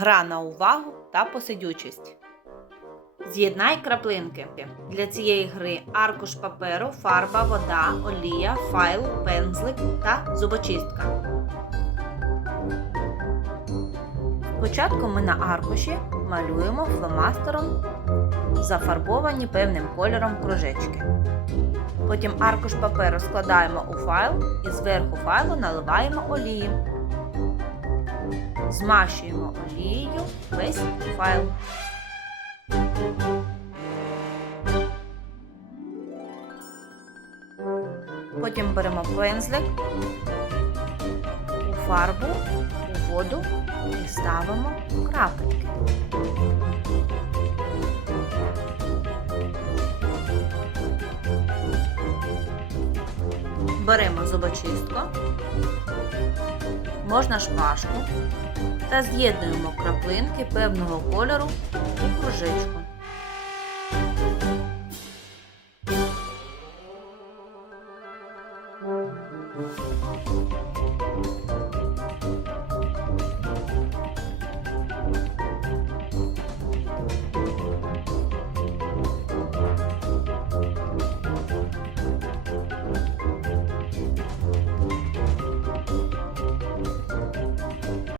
гра на увагу та посидючість. З'єднай краплинки. Для цієї гри аркуш паперу, фарба, вода, олія, файл, пензлик та зубочистка. Спочатку ми на аркуші малюємо фломастером зафарбовані певним кольором кружечки. Потім аркуш паперу складаємо у файл і зверху файлу наливаємо олії. Змащуємо олією весь файл. Потім беремо пензлик у фарбу, у воду і ставимо крапельки. Беремо зубочистку, можна шпажку та з'єднуємо краплинки певного кольору у кружечку.